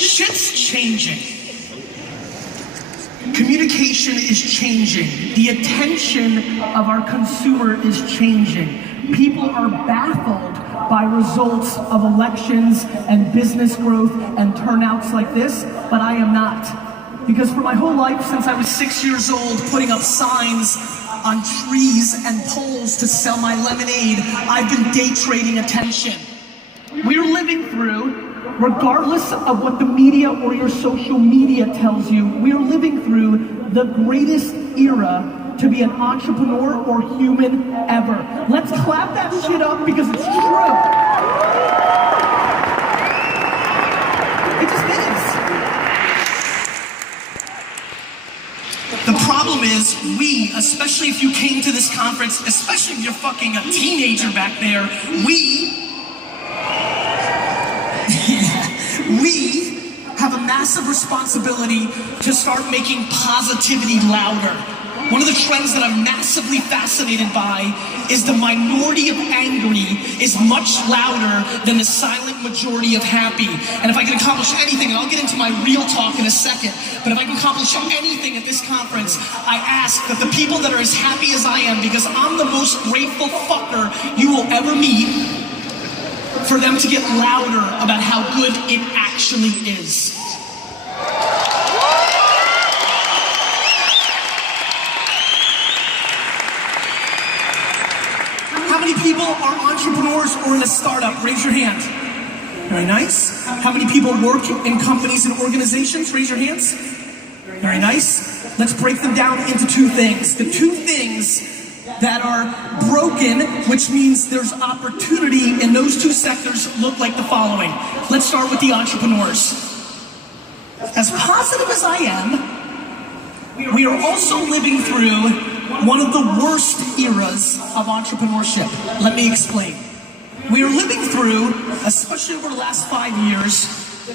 Shit's changing. Communication is changing. The attention of our consumer is changing. People are baffled by results of elections and business growth and turnouts like this, but I am not. Because for my whole life, since I was 6 years old, putting up signs on trees and poles to sell my lemonade, I've been day trading attention. We're living through, regardless of what the media or your social media tells you, we're living through the greatest era to be an entrepreneur or human ever. Let's clap that shit up because it's true. It just is. The problem is, we, especially if you came to this conference, especially if you're fucking a teenager back there, we have a massive responsibility to start making positivity louder. One of the trends that I'm massively fascinated by is the minority of angry is much louder than the silent majority of happy. And if I can accomplish anything, and I'll get into my real talk in a second, but if I can accomplish anything at this conference, I ask that the people that are as happy as I am, because I'm the most grateful fucker you will ever meet, for them to get louder about how good it actually is. How many people are entrepreneurs or in a startup? Raise your hand. Very nice. How many people work in companies and organizations? Raise your hands. Very nice. Let's break them down into two things. The two things that are broken, which means there's opportunity in those two sectors, look like the following. Let's start with the entrepreneurs. As positive as I am, we are also living through one of the worst eras of entrepreneurship. Let me explain. We are living through, especially over the last 5 years,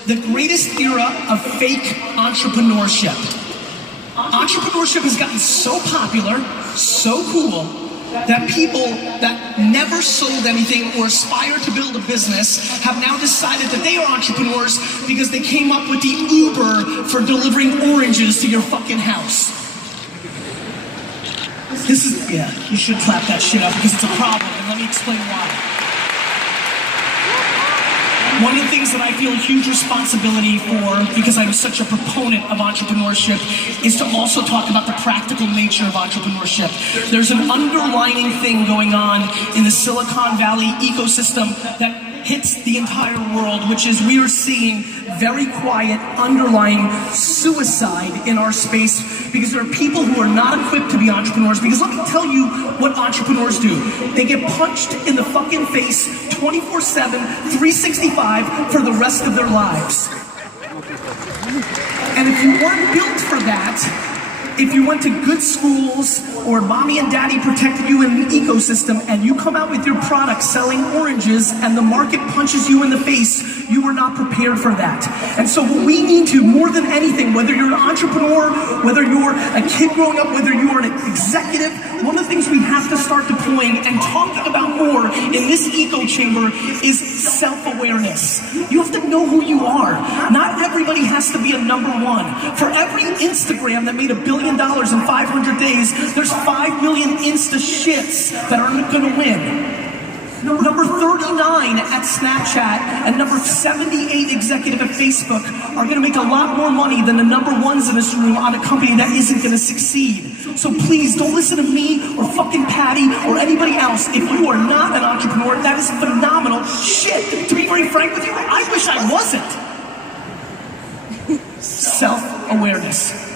the greatest era of fake entrepreneurship. Entrepreneurship has gotten so popular, so cool, that people that never sold anything or aspire to build a business have now decided that they are entrepreneurs because they came up with the Uber for delivering oranges to your fucking house. This is, yeah, you should clap that shit up because it's a problem, and let me explain why. One of the things that I feel a huge responsibility for, because I'm such a proponent of entrepreneurship, is to also talk about the practical nature of entrepreneurship. There's an underlying thing going on in the Silicon Valley ecosystem that hits the entire world, which is we are seeing very quiet underlying suicide in our space because there are people who are not equipped to be entrepreneurs. Because let me tell you what entrepreneurs do. They get punched in the fucking face 24/7, 365 for the rest of their lives. And if you weren't built for that, if you went to good schools or mommy and daddy protected you in the ecosystem and you come out with your product selling oranges and the market punches you in the face, you were not prepared for that. And so what we need to, more than anything, whether you're an entrepreneur, whether you're a kid growing up, whether you're an executive, one of the things we have to start deploying and talking about more in this eco chamber is self-awareness. You have to know who you are. Not everybody has to be a number one. For every Instagram that made $1 billion in 500 days, there's 5 million Insta shits that aren't gonna win. Number 39 at Snapchat and number 78 executive at Facebook are gonna make a lot more money than the number ones in this room on a company that isn't gonna succeed. So please, don't listen to me or fucking Patty or anybody else. If you are not an entrepreneur, that is phenomenal shit. To be very frank with you, I wish I wasn't. Self-awareness.